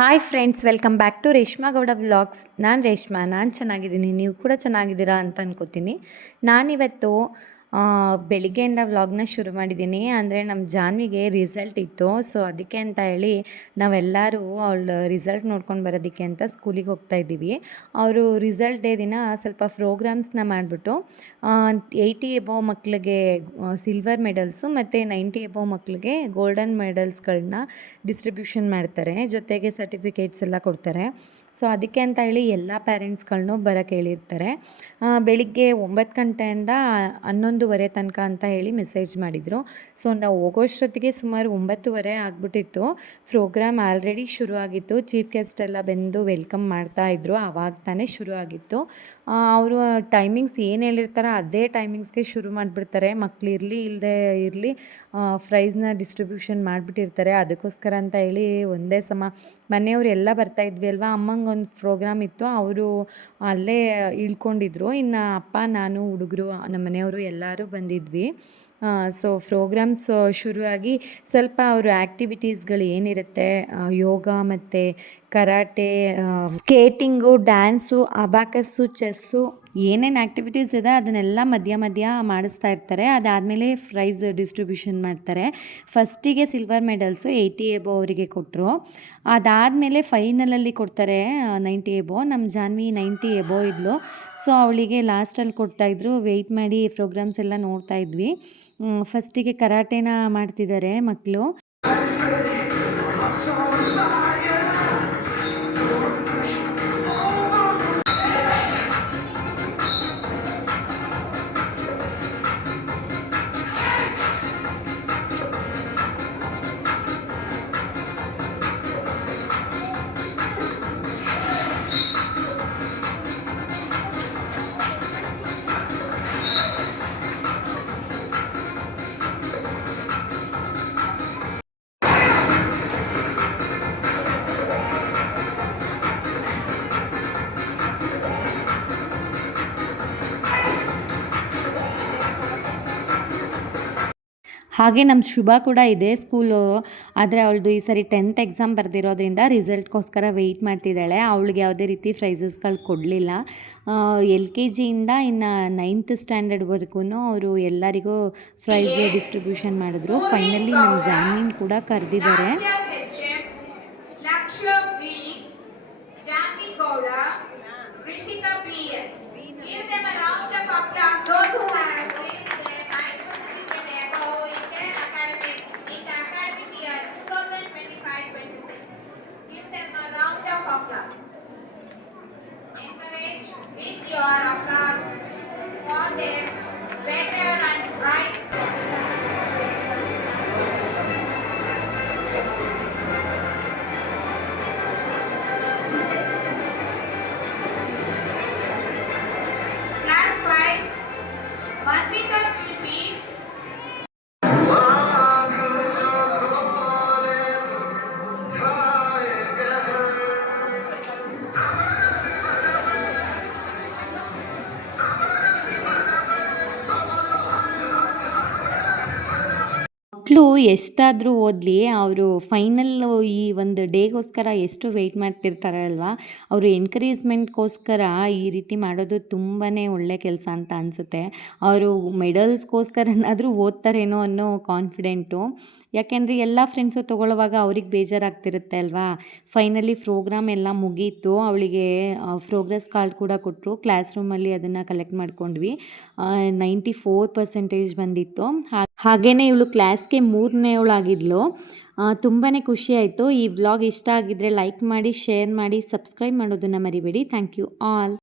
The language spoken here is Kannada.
Hi friends, welcome back to Reshma Gowda vlogs. ನಾನು ರೇಷ್ಮಾ. ನಾನು ಚೆನ್ನಾಗಿದ್ದೀನಿ, ನೀವು ಕೂಡ ಚೆನ್ನಾಗಿದ್ದೀರಾ ಅಂತ ಅನ್ಕೋತೀನಿ. ನಾನಿವತ್ತು ಬೆಳಿಗ್ಗೆಯಿಂದ ವ್ಲಾಗ್ನ ಶುರು ಮಾಡಿದ್ದೀನಿ. ಅಂದರೆ ನಮ್ಮ ಜಾನ್ವಿಗೆ ರಿಸಲ್ಟ್ ಇತ್ತು, ಸೊ ಅದಕ್ಕೆ ಅಂತ ಹೇಳಿ ನಾವೆಲ್ಲರೂ ಅವಳ ರಿಸಲ್ಟ್ ನೋಡ್ಕೊಂಡು ಬರೋದಕ್ಕೆ ಅಂತ ಸ್ಕೂಲಿಗೆ ಹೋಗ್ತಾ ಇದ್ದೀವಿ. ಅವರು ರಿಸಲ್ಟ್ ಡೇ ದಿನ ಸ್ವಲ್ಪ ಪ್ರೋಗ್ರಾಮ್ಸ್ನ ಮಾಡಿಬಿಟ್ಟು 80 ಎಬೋವ್ ಮಕ್ಕಳಿಗೆ ಸಿಲ್ವರ್ ಮೆಡಲ್ಸು ಮತ್ತು 90 ಎಬೋವ್ ಮಕ್ಕಳಿಗೆ ಗೋಲ್ಡನ್ ಮೆಡಲ್ಸ್ಗಳನ್ನ ಡಿಸ್ಟ್ರಿಬ್ಯೂಷನ್ ಮಾಡ್ತಾರೆ, ಜೊತೆಗೆ ಸರ್ಟಿಫಿಕೇಟ್ಸ್ ಎಲ್ಲ ಕೊಡ್ತಾರೆ. ಸೊ ಅದಕ್ಕೆ ಅಂತ ಹೇಳಿ ಎಲ್ಲ ಪೇರೆಂಟ್ಸ್ಗಳನ್ನೂ ಬರೋಕ್ಕೆ ಹೇಳಿರ್ತಾರೆ. ಬೆಳಿಗ್ಗೆ 9 ಗಂಟೆಯಿಂದ 11:30 ತನಕ ಅಂತ ಹೇಳಿ ಮೆಸೇಜ್ ಮಾಡಿದರು. ಸೊ ನಾವು ಹೋಗೋಷ್ಟೊತ್ತಿಗೆ ಸುಮಾರು 9:30 ಆಗಿಬಿಟ್ಟಿತ್ತು. ಪ್ರೋಗ್ರಾಮ್ ಆಲ್ರೆಡಿ ಶುರು ಆಗಿತ್ತು. ಚೀಫ್ ಗೆಸ್ಟ್ ಎಲ್ಲ ಬಂದು ವೆಲ್ಕಮ್ ಮಾಡ್ತಾಯಿದ್ರು. ಆವಾಗ ತಾನೇ ಶುರು ಆಗಿತ್ತು. ಅವರು ಟೈಮಿಂಗ್ಸ್ ಏನು ಹೇಳಿರ್ತಾರೋ ಅದೇ ಟೈಮಿಂಗ್ಸ್ಗೆ ಶುರು ಮಾಡಿಬಿಡ್ತಾರೆ. ಮಕ್ಳು ಇರಲಿ ಇಲ್ಲದೆ ಇರಲಿ ಪ್ರೈಸ್ನ ಡಿಸ್ಟ್ರಿಬ್ಯೂಷನ್ ಮಾಡಿಬಿಟ್ಟಿರ್ತಾರೆ. ಅದಕ್ಕೋಸ್ಕರ ಅಂತ ಹೇಳಿ ಒಂದೇ ಸಮ ಮನೆಯವರು ಎಲ್ಲ ಬರ್ತಾಯಿದ್ವಿ ಅಲ್ವಾ. ಅಮ್ಮಂಗೊಂದು ಪ್ರೋಗ್ರಾಮ್ ಇತ್ತು, ಅವರು ಅಲ್ಲೇ ಇಳ್ಕೊಂಡಿದ್ರು. ಇನ್ನು ಅಪ್ಪ, ನಾನು, ಹುಡುಗರು, ನಮ್ಮ ಮನೆಯವರು ಎಲ್ಲರೂ ಬಂದಿದ್ವಿ. ಸೊ ಪ್ರೋಗ್ರಾಮ್ಸ್ ಶುರುವಾಗಿ ಸ್ವಲ್ಪ ಅವರು ಆ್ಯಕ್ಟಿವಿಟೀಸ್ಗಳು ಏನಿರುತ್ತೆ, ಯೋಗ ಮತ್ತು ಕರಾಟೆ, ಸ್ಕೇಟಿಂಗು, ಡ್ಯಾನ್ಸು, ಅಬಾಕಸ್ಸು, ಚೆಸ್ಸು, ಏನೇನು ಆ್ಯಕ್ಟಿವಿಟೀಸ್ ಇದೆ ಅದನ್ನೆಲ್ಲ ಮಧ್ಯ ಮಾಡಿಸ್ತಾ ಇರ್ತಾರೆ. ಅದಾದಮೇಲೆ ಪ್ರೈಸ್ ಡಿಸ್ಟ್ರಿಬ್ಯೂಷನ್ ಮಾಡ್ತಾರೆ. ಫಸ್ಟಿಗೆ ಸಿಲ್ವರ್ ಮೆಡಲ್ಸು 80 ಎಬೋವ್ ಅವರಿಗೆ ಕೊಟ್ಟರು. ಅದಾದಮೇಲೆ ಫೈನಲಲ್ಲಿ ಕೊಡ್ತಾರೆ 90 ಎಬೋವ್. ನಮ್ಮ ಜಾನ್ವಿ 90 ಎಬೋವ್ ಇದ್ಲು. ಸೊ ಅವಳಿಗೆ ಲಾಸ್ಟಲ್ಲಿ ಕೊಡ್ತಾಯಿದ್ರು. ವೆಯ್ಟ್ ಮಾಡಿ ಪ್ರೋಗ್ರಾಮ್ಸ್ ಎಲ್ಲ ನೋಡ್ತಾ ಇದ್ವಿ. ಫಸ್ಟಿಗೆ ಕರಾಟೆನ ಮಾಡ್ತಿದ್ದಾರೆ ಮಕ್ಕಳು. ಹಾಗೆ ನಮ್ಮ ಶುಭ ಕೂಡ ಇದೆ ಸ್ಕೂಲು, ಆದರೆ ಅವಳದು ಈ ಸರಿ 10th ಎಕ್ಸಾಮ್ ಬರೆದಿರೋದ್ರಿಂದ ರಿಸಲ್ಟ್ಗೋಸ್ಕರ ವೆಯ್ಟ್ ಮಾಡ್ತಿದ್ದಾಳೆ. ಅವಳಿಗೆ ಯಾವುದೇ ರೀತಿ ಪ್ರೈಸಸ್ಗಳು ಕೊಡಲಿಲ್ಲ. LKGಯಿಂದ ಇನ್ನು 9th ಸ್ಟ್ಯಾಂಡರ್ಡ್ವರೆಗೂ ಅವರು ಎಲ್ಲರಿಗೂ ಪ್ರೈಸ್ ಡಿಸ್ಟ್ರಿಬ್ಯೂಷನ್ ಮಾಡಿದ್ರು. ಫೈನಲಿ ನಮ್ಮ ಜಾನ್ವಿನ್ ಕೂಡ ಕರೆದಿದ್ದಾರೆ. With your applause for their better and bright. Class 5, Manvita Chilpi. ಮಕ್ಕಳು ಎಷ್ಟಾದರೂ ಓದಲಿ, ಅವರು ಫೈನಲ್ಲು ಈ ಒಂದು ಡೇಗೋಸ್ಕರ ಎಷ್ಟು ವೆಯ್ಟ್ ಮಾಡ್ತಿರ್ತಾರೆ ಅಲ್ವಾ. ಅವರು ಎನ್ಕರೇಜ್ಮೆಂಟ್ಗೋಸ್ಕರ ಈ ರೀತಿ ಮಾಡೋದು ತುಂಬಾ ಒಳ್ಳೆ ಕೆಲಸ ಅಂತ ಅನಿಸುತ್ತೆ. ಅವರು ಮೆಡಲ್ಸ್ಗೋಸ್ಕರನಾದರೂ ಓದ್ತಾರೇನೋ ಅನ್ನೋ ಕಾನ್ಫಿಡೆಂಟು. ಯಾಕೆಂದರೆ ಎಲ್ಲ ಫ್ರೆಂಡ್ಸು ತೊಗೊಳ್ಳುವಾಗ ಅವ್ರಿಗೆ ಬೇಜಾರಾಗ್ತಿರುತ್ತೆ ಅಲ್ವಾ. ಫೈನಲಿ ಪ್ರೋಗ್ರಾಮ್ ಎಲ್ಲ ಮುಗೀತು. ಅವಳಿಗೆ ಪ್ರೋಗ್ರೆಸ್ ಕಾರ್ಡ್ ಕೂಡ ಕೊಟ್ಟರು. ಕ್ಲಾಸ್ ರೂಮಲ್ಲಿ ಅದನ್ನು ಕಲೆಕ್ಟ್ ಮಾಡ್ಕೊಂಡ್ವಿ. 94% ಬಂದಿತ್ತು. ಹಾಗೆಯೇ ಇವಳು ಕ್ಲಾಸ್ಗೆ 3ನೇವಳಾಗಿದ್ಲು. ತುಂಬಾ ಖುಷಿ ಆಯಿತು. ಈ ವ್ಲಾಗ್ ಇಷ್ಟ ಆಗಿದ್ದರೆ ಲೈಕ್ ಮಾಡಿ, ಶೇರ್ ಮಾಡಿ, ಸಬ್ಸ್ಕ್ರೈಬ್ ಮಾಡೋದನ್ನು ಮರಿಬೇಡಿ. Thank you all.